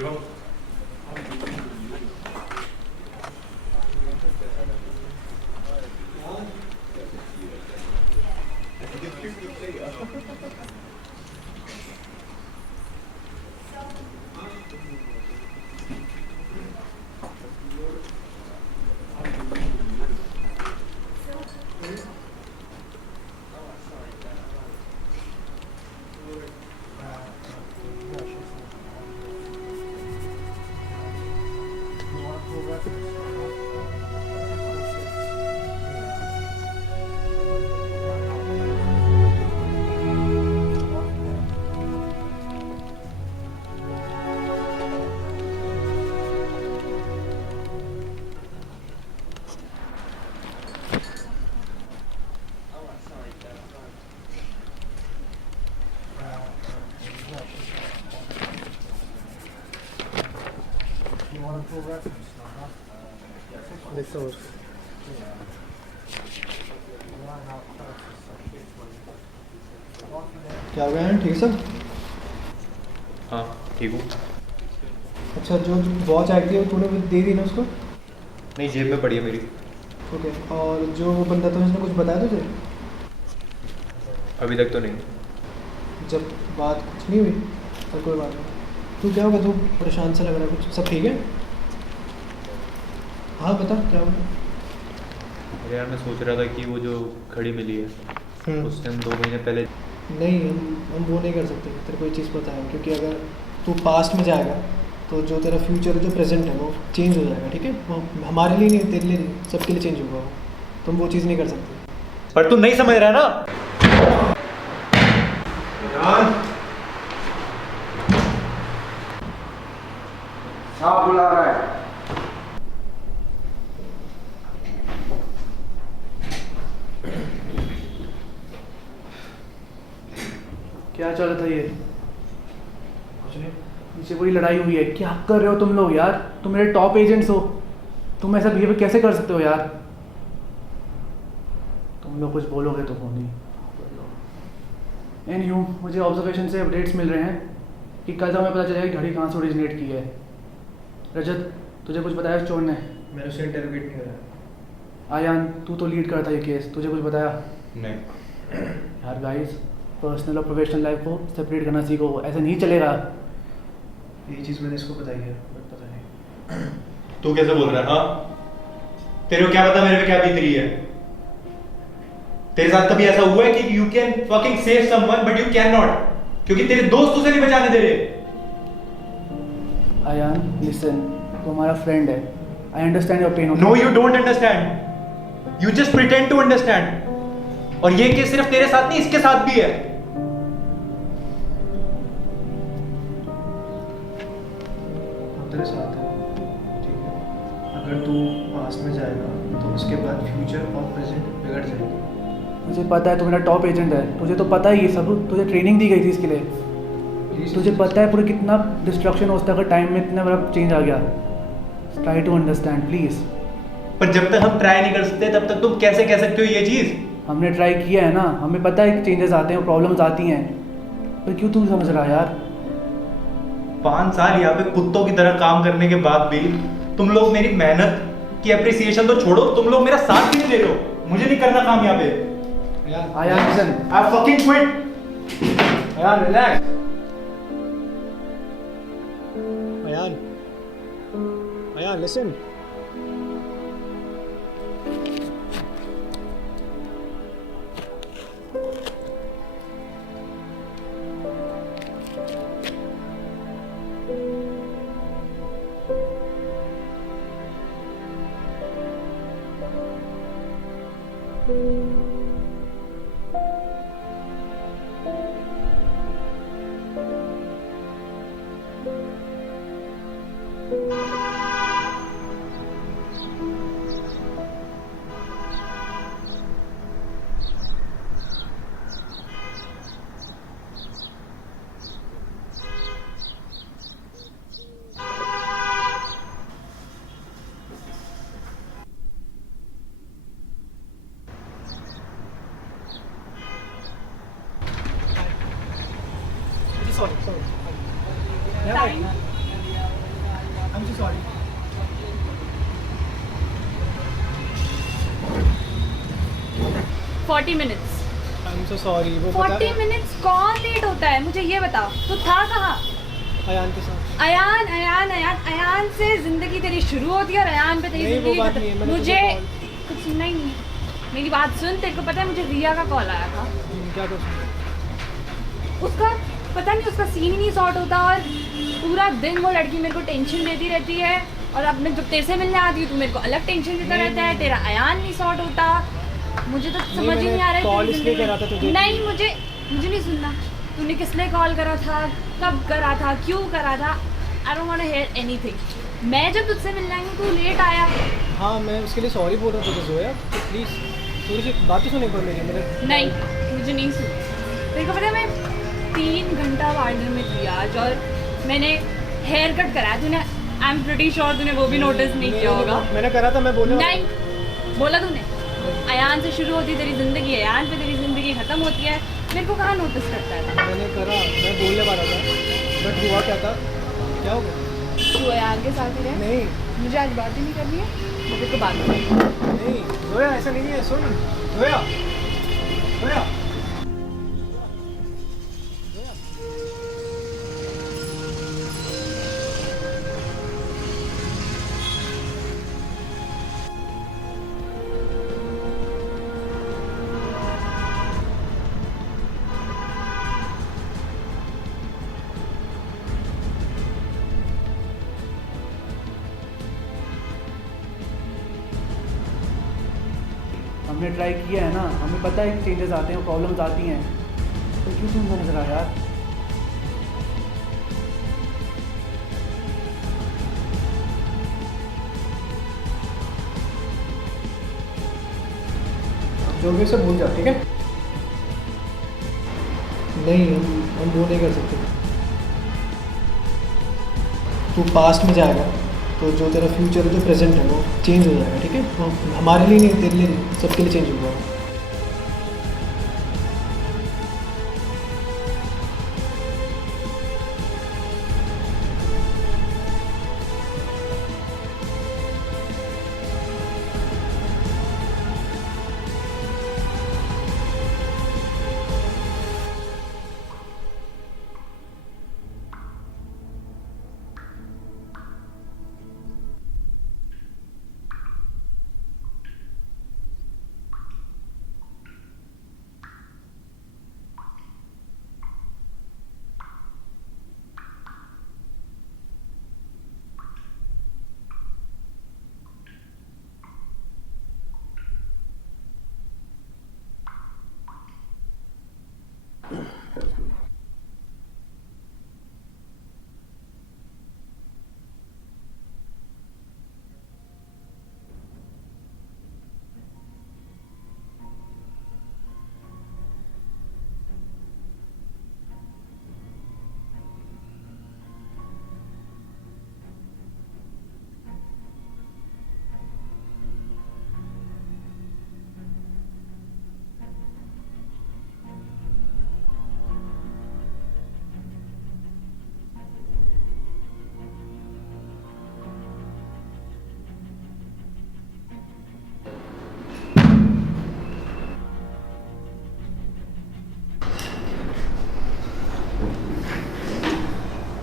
शिवम क्या हो गया है? ठीक है सब? हाँ ठीक हूँ। अच्छा, जो वॉच आई थी वो तूने दे दी ना उसको? नहीं, जेब में पड़ी है मेरी। ओके, और जो वो बंदा था उसने कुछ बताया तुझे? अभी तक तो नहीं। जब बात कुछ नहीं हुई तो कोई बात नहीं। तू क्या होगा, तू परेशान सा लग रहा है, कुछ सब ठीक है? हाँ बता क्या हुआ? अरे यार, मैं सोच रहा था कि वो जो घड़ी मिली है उस टाइम 2 महीने पहले। नहीं, हम वो नहीं कर सकते। तेरे को ये चीज़ पता है, क्योंकि अगर तू पास्ट में जाएगा तो जो तेरा फ्यूचर है, जो प्रेजेंट है, वो चेंज हो जाएगा। ठीक है, वो हमारे लिए नहीं, तेरे लिए नहीं, सबके लिए चेंज होगा वो। तुम वो चीज़ नहीं कर सकते। पर तू नहीं समझ रहा ना। यार साहब बुला रहा है। क्या चल रहा था ये? कुछ नहीं। नीचे बड़ी लड़ाई हुई है, क्या कर रहे हो तुम लोग यार? तुम मेरे टॉप एजेंट्स हो, तुम ऐसा बिहेव कैसे कर सकते हो यार? तुम लोग कुछ बोलोगे तो होगी। एनीहू, मुझे ऑब्जर्वेशन से अपडेट्स मिल रहे हैं कि कल तक हमें पता चलेगा कि घड़ी कहाँ से ओरिजिनेट की है। रजत, तुझे कुछ बताया चोर ने? मैंने उसे इंटरोगेट नहीं करा। आयान, तू तो लीड करता ये केस, तुझे कुछ बताया? नहीं। यार गाइस, पर्सनल और प्रोफेशनल लाइफ को सेपरेट करना सीखो, ऐसे नहीं चलेगा। ये चीज़ मैंने इसको बताई है, बट पता नहीं। तू कैसे बोल रहा है? हाँ, तेरे को क्या पता मेरे पे क्या बीत रही है? तेरे साथ कभी ऐसा हुआ है कि you can fucking save someone but you can not, क्योंकि तेरे दोस्त तुझे नहीं बचाने दे रहे? आयान लिसन, तो हमारा फ्रेंड है। I understand your pain. No, you don't understand, you just pretend to understand. और ये केस सिर्फ तेरे साथ नहीं, इसके साथ भी है। तेरे साथ है, ठीक है। अगर तू पास्ट में जाएगा तो उसके बाद फ्यूचर और प्रेजेंट बिगड़ जाएगा। मुझे पता है तू मेरा टॉप एजेंट है, तुझे तो पता ही ये सब, तुझे ट्रेनिंग दी गई थी इसके लिए। तुझे पता है पूरे कितना डिस्ट्रक्शन हो सकता है अगर टाइम में इतना बड़ा चेंज आ गया। Try to understand please. पर जब तक हम ट्राई नहीं कर सकते तब तक तुम कैसे कह सकते हो ये चीज? हमने ट्राई किया है ना, हमें पता है कि चेंजेस आते हैं, प्रॉब्लम्स आती हैं, पर क्यों तू समझ रहा है यार? 5 साल यहाँ पे कुत्तों की तरह काम करने के बाद भी तुम लोग मेरी मेहनत की अप्रिसिएशन तो छोड़ो, तुम लोग मेरा साथ भी नहीं दे रहे हो। मुझे नहीं करना काम यहाँ पे। Ayaan listen, I fucking quit. Ayaan relax. Ayaan listen. Time I'm so sorry. Forty minutes I'm so sorry. वो पता 40 मिनट्स कौन लेट होता है मुझे ये बता तू था कहाँ अयान के साथ। अयान अयान अयान अयान से जिंदगी तेरी शुरू होती है और अयान पे तेरी नहीं, वो जिंदगी बात नहीं है, मैंने मुझे तुझे कुछ सुनना ही नहीं है। मेरी बात सुन तेरे को पता है मुझे रिया का कॉल आया था क्या कर उसका पता नहीं उसका सीन ही नहीं सॉर्ट होता और पूरा दिन वो लड़की मेरे को टेंशन देती रहती है और अब मैं जब तेरे से मिलने आती हूँ तो मेरे को अलग टेंशन देता नहीं, रहता है तेरा अयान नहीं सॉर्ट होता मुझे तो समझ ही मैंने नहीं आ रहा है कॉल तेरी इसलिए जिंदगी करा था तुझे। में। नहीं मुझे नहीं सुनना तूने किस लिए कॉल करा था कब करा था क्यों करा था I don't want to hear anything मैं जब तुझसे मिलने आई हूँ तू लेट आया हाँ मैं उसके लिए सॉरी बोल रहा था तुझे जोया तो प्लीज़ थोड़ी सी बातें सुने पर मेरी मेरे नहीं मुझे नहीं सुनी तेरे को पता है मैं 3 घंटा पार्लर में थी आज और मैंने हेयर कट कराया तूने आई एम प्रीटी श्योर तूने वो भी नोटिस नहीं किया होगा मैंने करा था मैं बोलने वाला नहीं बोला तूने अयान से शुरू होती तेरी ज़िंदगी अयान पे तेरी ज़िंदगी ख़त्म होती है मेरे को कहाँ नोटिस करता है था। मैंने करा मैं बोलने वाला था बट हुआ क्या था क्या हो गया तू अयान के साथ ही रहे नहीं मुझे आज बात ही नहीं करनी है मुझे तो बात करनी नहीं जोया ऐसा नहीं है सुन जोया जोया हमने ट्राई किया है ना हमें पता है कि चेंजेस आते हैं प्रॉब्लम्स आती हैं तो क्यों तुम नजर आ यार जो भी सब भूल जा ठीक है नहीं हम वो नहीं कर सकते तू पास्ट में जाएगा तो जो तेरा फ्यूचर है जो प्रेजेंट है वो चेंज हो जाएगा ठीक है वो हमारे लिए नहीं तेरे लिए नहीं सबके लिए चेंज होगा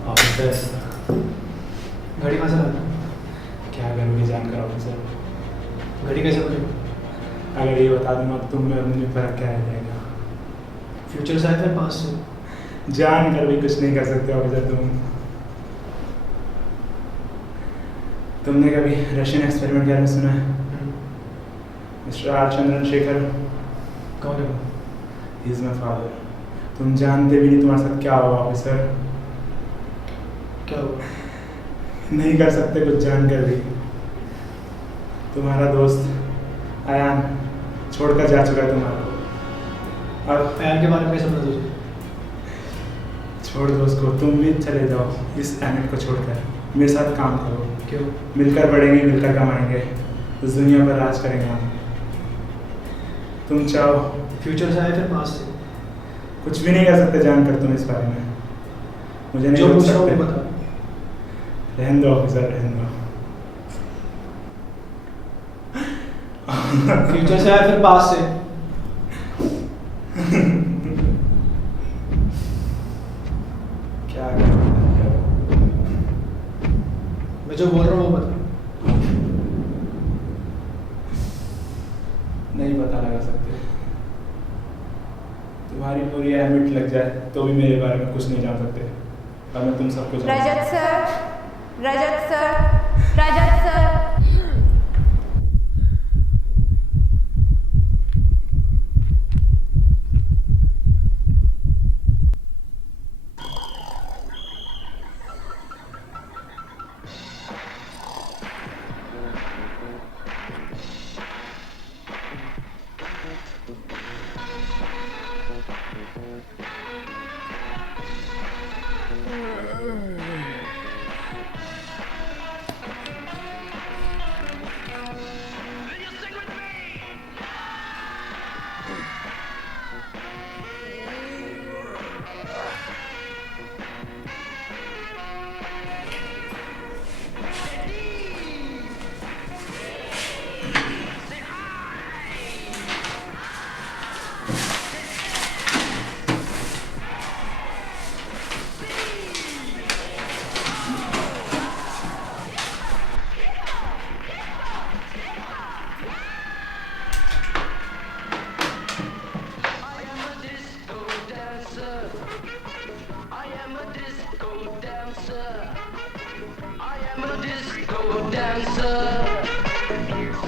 ऑफिसर घड़ी कहाँ से लाना क्या करोगे जानकर ऑफिसर घड़ी कैसे बजे अगर ये बता दूंगा तो तुम में और मुझे फर्क क्या रह जाएगा फ्यूचर से आया था पास से जान कर भी कुछ नहीं कर सकते ऑफिसर तुमने कभी रशियन एक्सपेरिमेंट के बारे में सुना है मिस्टर आर चंद्रशेखर कौन है ही इज माई फादर तुम जानते भी नहीं तुम्हारे साथ क्या होगा ऑफिसर क्या हुआ नहीं कर सकते कुछ जानकर भी तुम्हारा दोस्त अयान छोड़कर जा चुका है तुम्हारा और अयान के बारे में कैसे पता तुझे छोड़ दो उसको तुम भी चले जाओ इस प्लैनेट को छोड़कर मेरे साथ काम करो क्यों मिलकर बढ़ेंगे मिलकर कमाएंगे इस दुनिया पर राज करेंगे हम तुम चाहो फ्यूचर से आए फिर पास से कुछ भी नहीं कर सकते जानकर तुम इस बारे में मुझे नहीं जो रोक पूछा वो सकते बता रहने दो ऑफिसर, रहने दो। फ्यूचर से आया फिर पास से। क्या कर मैं जो बोल रहा हूँ वो बता। नहीं पता लगा सकते। तुम्हारी पूरी हैबिट लग जाए तो भी मेरे बारे में कुछ नहीं जान सकते, और मैं तुम सबको जानता हूं। रजत सर, रजत सर, रजत सर।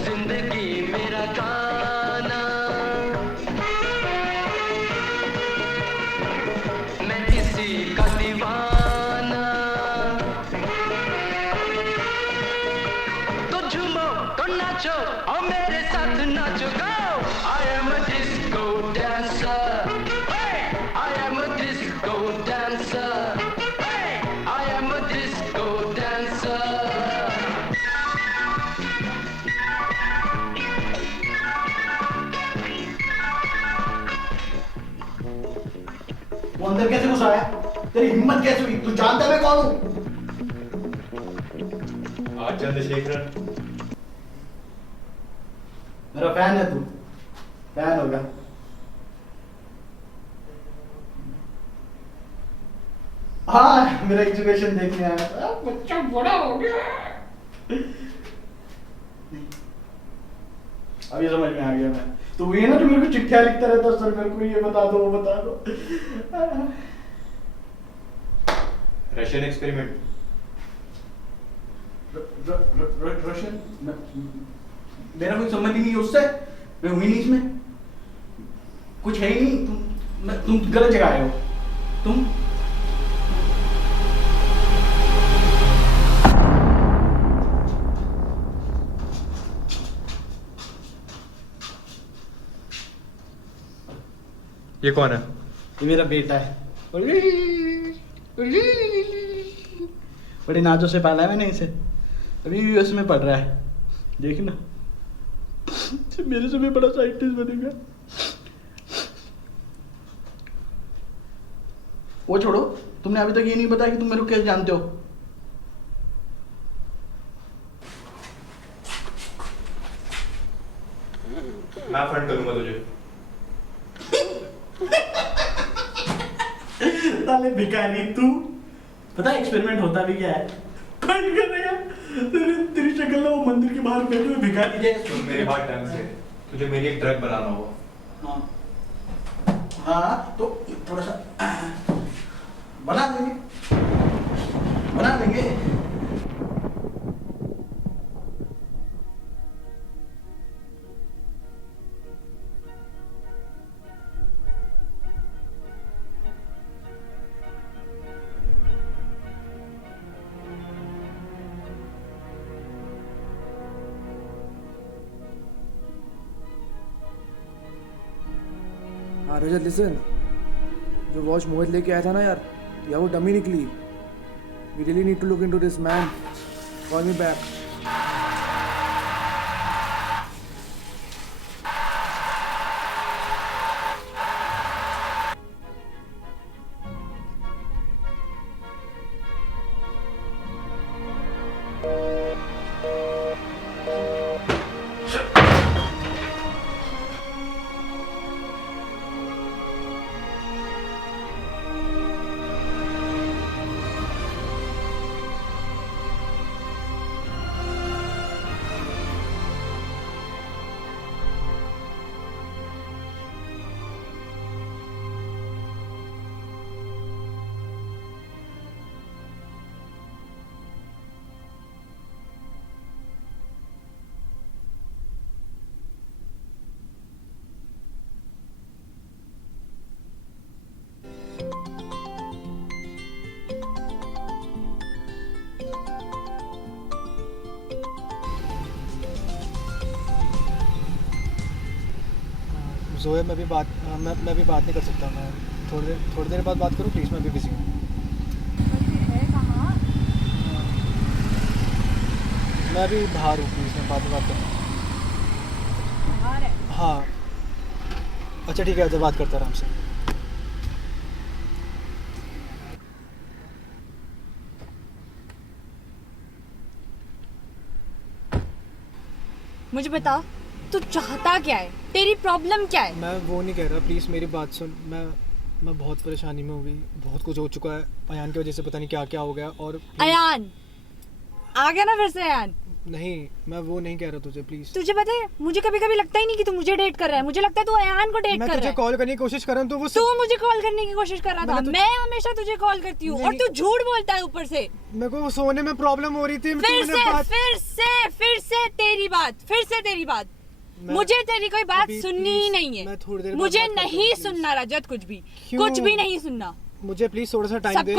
जिंदगी मेरा गाना, मैं किसी का दीवाना। तो झूमो तो नाचो और मेरे साथ नाचो गाओ। I am a disco dancer, I am a disco dancer, I am a disco dancer. वो अंदर कैसे घुस आया? तेरी हिम्मत कैसे हुई? तू जानता है मैं कौन हूँ? आज चंद्रशेखर, मेरा फैन है तू, फैन होगा। हाँ, मेरा एजुकेशन देखने आया। बच्चा बड़ा हो गया। अब ये समझ में आ गया मैं। तो ये ना जो मेरे को चिट्ठियां लिखता रहता सर, मेरे को ये बता दो वो बता दो। Russian experiment. रशियन? मेरा कोई संबंध ही नहीं है उससे। मैं हुई नहीं इसमें, कुछ है ही नहीं। तुम गलत जगह आए हो। तुम ये कौन है? ये मेरा बेटा है। बड़े नाजों से पाला है मैंने इसे। अभी यूएस में पढ़ रहा है, देखना मेरे से भी बड़ा साइंटिस्ट बनेगा। वो छोड़ो, तुमने अभी तक ये नहीं बताया कि तुम मेरे को कैसे जानते हो। मैं फंड करूंगा तुझे। साले भिखारी तू। पता है एक्सपेरिमेंट होता भी क्या है? फंड करेगा। तेरी शक्ल ना वो मंदिर के बाहर बैठे हुए भिखारी जैसे। तुम मेरी बात ढंग से, तुझे मेरी एक ड्रग बनाना होगा। हाँ हाँ, तो थोड़ा सा बना देंगे, बना देंगे। हाँ रजत लिसन, जो वॉच मोहित लेके आया था ना यार वो डमी निकली। We really need to look into this man. Call me back. जोए मैं भी बात नहीं कर सकता। मैं थोड़ी देर बाद बात करूँ प्लीज़, मैं भी बिजी हूँ। है कहाँ? मैं अभी बाहर हूँ, प्लीज़ मैं बाद में बात करता हूँ। बाहर है? हाँ अच्छा ठीक है, जब बात करता आराम से। मुझे बता, तू चाहता क्या है? तेरी प्रॉब्लम क्या है? मैं वो नहीं कह रहा, प्लीज़ मेरी बात सुन। मैं बहुत परेशानी में हो गई, बहुत कुछ हो चुका है अयान की वजह से, पता नहीं क्या क्या हो गया। और अयान आ गया ना फिर से अयान? नहीं मैं वो नहीं कह रहा तुझे, प्लीज़। तुझे पता है मुझे कभी कभी लगता ही नहीं कि तू मुझे डेट कर रहा है, मुझे लगता है तू अयान को डेट मैं कर रहा तुझे है। कॉल करने की कोशिश कर रहा हूँ तो वो तू मुझे कॉल करने की कोशिश कर रहा था, मैं हमेशा तुझे कॉल करती हूँ और तू झूठ बोलता है ऊपर से। मेरे को सोने में प्रॉब्लम हो रही थी। फिर से तेरी बात। मुझे तेरी कोई बात सुननी ही नहीं है। मुझे नहीं सुनना रजत, कुछ भी नहीं सुनना। मुझे प्लीज थोड़ा सा टाइम दे।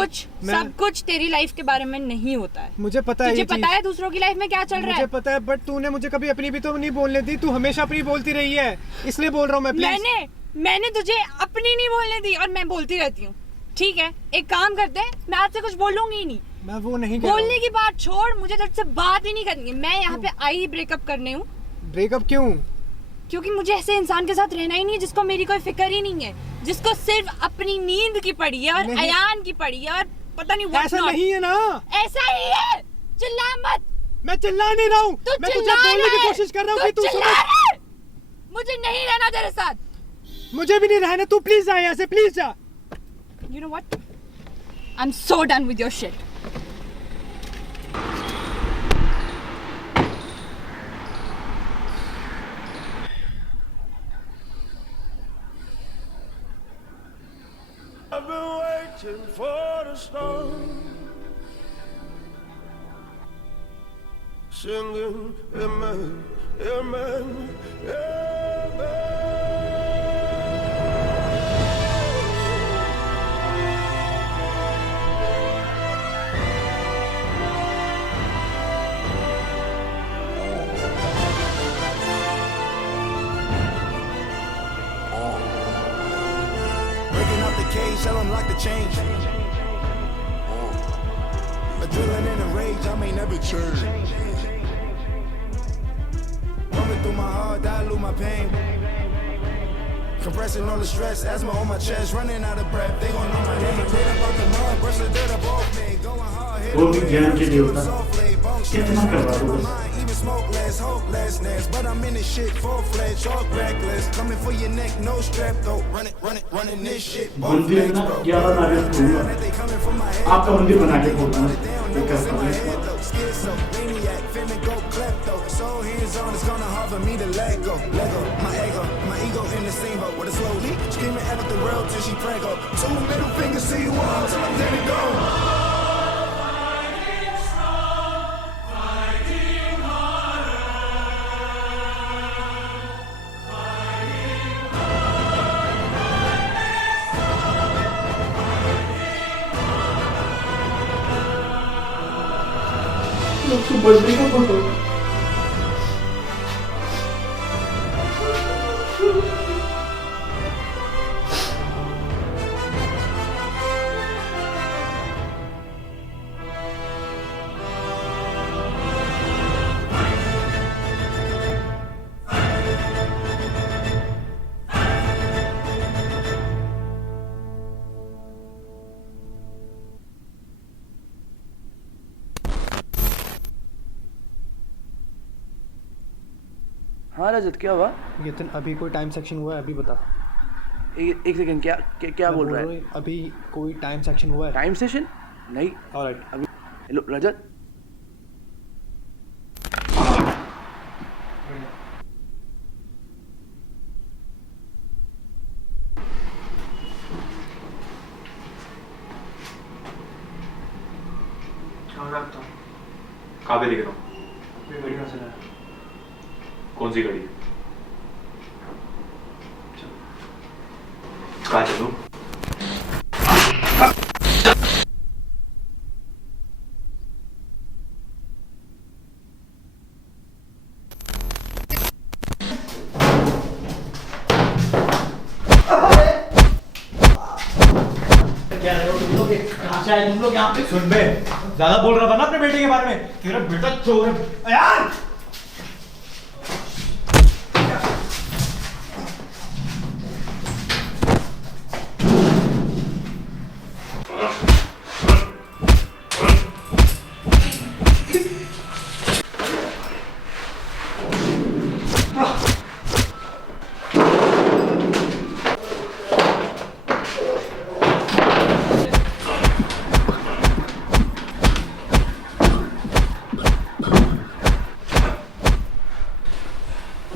सब कुछ तेरी लाइफ के बारे में नहीं होता है। मुझे पता है, तुझे पता है दूसरों की लाइफ में क्या चल रहा है। मुझे पता है, बट तूने मुझे कभी अपनी भी तो नहीं बोलने दी। तू हमेशा अपनी बोलती रही है, इसलिए बोल रहा हूँ मैं। प्लीज मैंने तुझे अपनी नहीं बोलने दी और मैं बोलती रहती हूँ। ठीक है, एक काम करते हैं, मैं आपसे कुछ बोलूंगी ही नहीं। मैं वो नहीं बोलने की बात छोड़, मुझे तुझसे बात ही नहीं करनी है। मैं यहाँ पे आई ब्रेकअप करने हूँ। ब्रेकअप क्यों? क्योंकि मुझे ऐसे इंसान के साथ रहना ही नहीं है जिसको मेरी कोई फिक्र ही नहीं है, जिसको सिर्फ अपनी नींद की पड़ी है और अयान की पड़ी है और पता नहीं ऐसा नहीं है ना। ऐसा ही है, चिल्ला मत। मैं चिल्ला नहीं रहा हूँ, मैं तुझे बोलने की कोशिश कर रहा हूँ कि तू समझ। मुझे नहीं रहना तेरे साथ। मुझे भी नहीं रहना, तू प्लीज जा यहाँ से, प्लीज जा। You know what? I'm so done with your shit. I've been waiting for the storm, singing amen, amen, amen. Breaking out the cage, tell them lock the chains. Adrenaline in the rage, I may never change. Coming through my heart, dilute my pain. Compressing all the stress, asthma on my chest, running out of breath. They gon' know my name. Straight up out the mud, brush the dirt up off me. Going hard, hit वो भी ज्ञान के देवता कितना करवा दो बस। even smokeless, hopelessness. But I'm in this shit, full-fledged, all reckless. Coming for your neck, no strap though. Running this shit. मंदिर ना 11 नारियल खोलूंगा, आपका मंदिर बना के खोलूंगा। मैं करता हूँ इसको। Maniac, finna go klepto. So hands on, it's gonna hard for me to let go. My ego in the same boat with a slow leak. Screaming at the world till she prank up. 2 middle fingers to you all till I'm dead and gone. तो birthday का photo हाँ रजत, क्या हुआ? यतिन अभी कोई time section हुआ है? अभी बता। एक सेकंड, क्या बोल रहा है? अभी कोई टाइम सेक्शन हुआ है? टाइम सेशन नहीं। ऑलराइट। अभी हेलो रजत, कहाँ पे दिख रहा हूँ? गाड़ी कहाँ से लाया? कौन सी गाड़ी? कहाँ चलूँ? कहाँ से आए तुम लोग यहाँ पे? सुन बे, ज्यादा बोल रहा था ना अपने बेटे के बारे में। तेरा बेटा चोर है यार।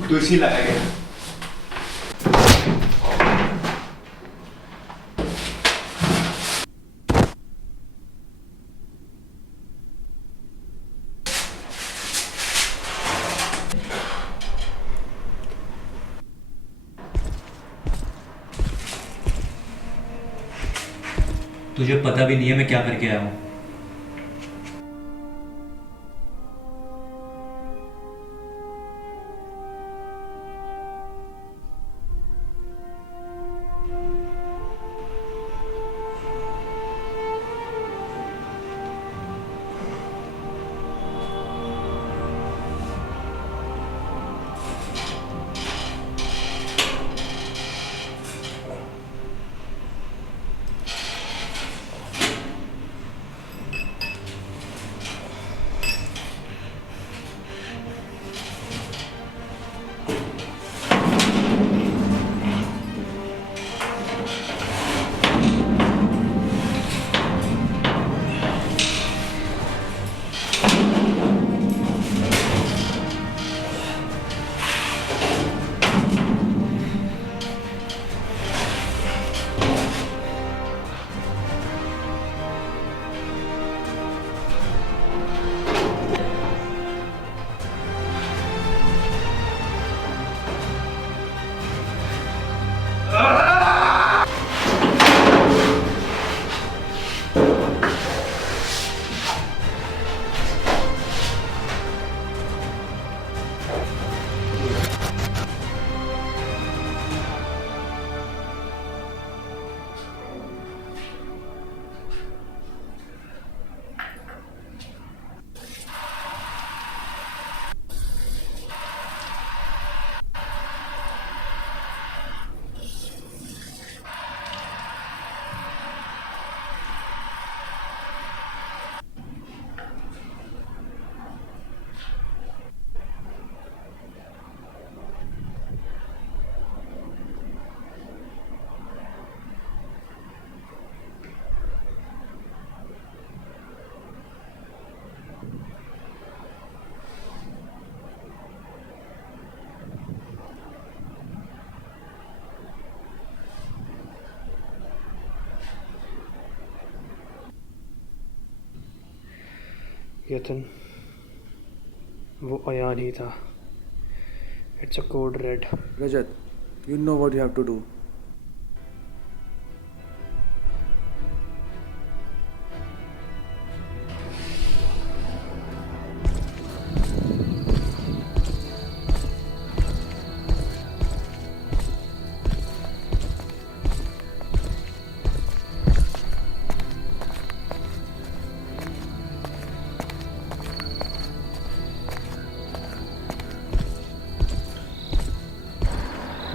तो इसी लगाया गया। तुझे पता भी नहीं है मैं क्या करके आया हूँ। यतन, वो अयान ही था। It's a code red. Rajat, you know what you have to do.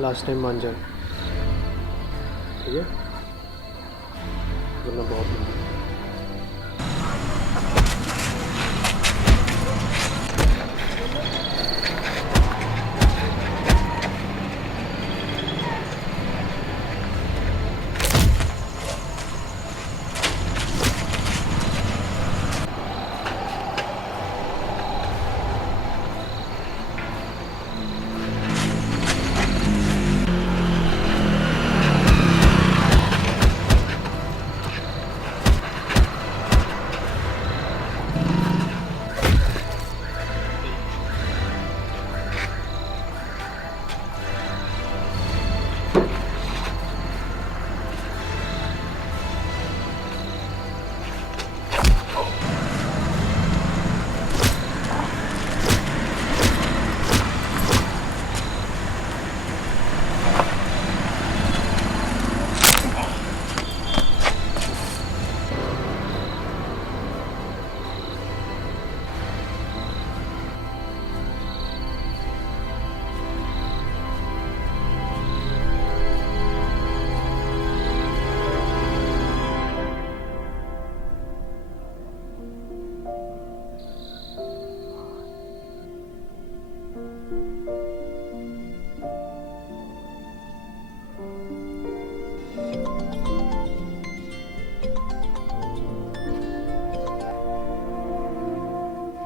Last time मान जाए, ठीक है? वरना बहुत मार।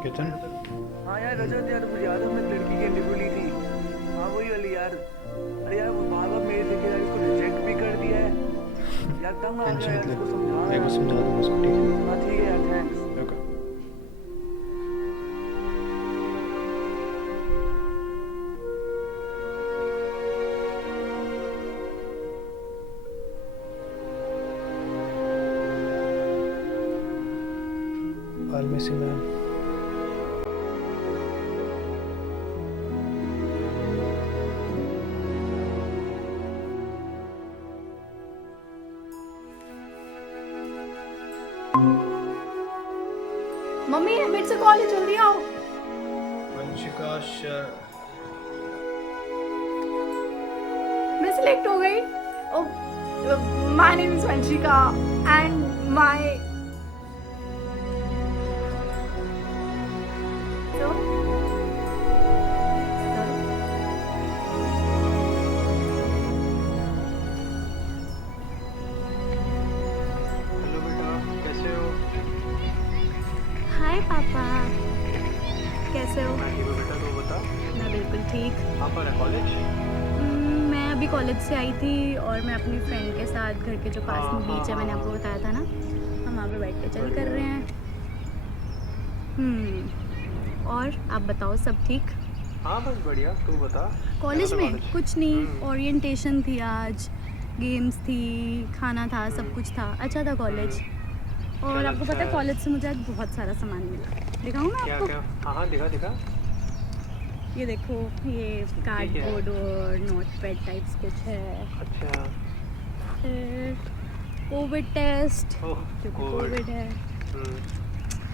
केतन हाँ यार रजत यार मुझे याद है मैं लड़की की इंटरव्यू ली थी। हाँ वही वाली यार। अरे यार वो बार बार मेरे देखे यार इसको रिजेक्ट भी कर दिया है यार। तंग आ गया यार इसको समझा। मैं को समझा दूंगा उसको, ठीक है? हाँ ठीक है यार thanks. Okay. I'll miss you, man. Mummy emit से कॉल है, जल्दी आओ। वंशिका मैं सिलेक्ट हो गई। My name is Vanshika and my hello बेटा, कैसे हो? हाय पापा, कैसे हो? मैं ठीक हूँ बेटा, तू बता। मैं बिल्कुल ठीक। कहाँ पर है कॉलेज? मैं अभी कॉलेज से आई थी और मैं अपनी फ्रेंड के साथ घर के जो पास में बीच है, मैंने आपको बताया था ना, हम वहाँ पे बैठ के चल कर रहे हैं। और आप बताओ, सब ठीक? हाँ बस बढ़िया, तू बता। कॉलेज में कुछ नहीं, ओरिएंटेशन थी आज, गेम्स थी, खाना था, सब कुछ था, अच्छा था कॉलेज। और आपको पता है कॉलेज से मुझे आज बहुत सारा सामान मिला, दिखाऊँ मैं क्या आपको? क्या? हाँ दिखा दिखा। ये देखो, ये कार्डबोर्ड और नोट पैड टाइप्स कुछ है। अच्छा। फिर कोविड टेस्ट, क्योंकि कोविड है,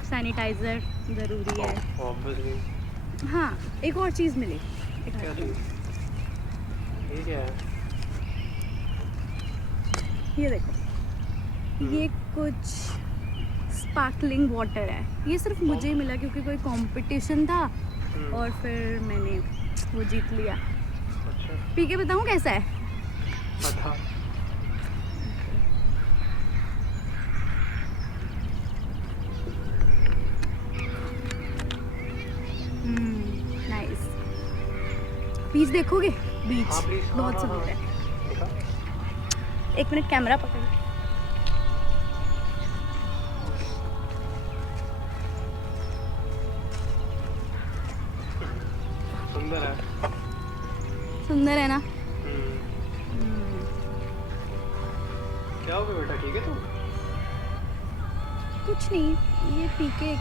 सैनिटाइज़र ज़रूरी है। ऑब्वियसली। हाँ, एक और चीज़ मिली। क्या चीज़? ये क्या है? ये देखो, ये कुछ स्पार्कलिंग वाटर है। ये सिर्फ मुझे ही मिला क्योंकि कोई कंपटीशन था और फिर मैंने वो जीत लिया। अच्छा। पी के बताऊँ कैसा है? बता। नाइस। बीच देखोगे? बीच हाँ, please, हाँ, बहुत हाँ, सुंदर है। दिखा। एक मिनट, कैमरा पकड़। सुंदर है। सुंदर है ना? क्या हो गया बेटा, ठीक है तू? कुछ नहीं, ये पी के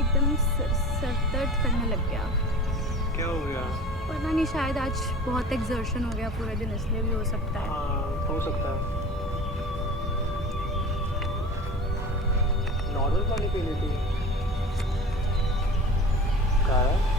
एकदम सर दर्द करने लग गया। क्या हो गया? पता नहीं, शायद आज बहुत एक्सर्शन हो गया पूरे दिन, इसलिए भी हो सकता है। हाँ हो सकता है। नॉर्मल पानी पी ली थी। क्या है?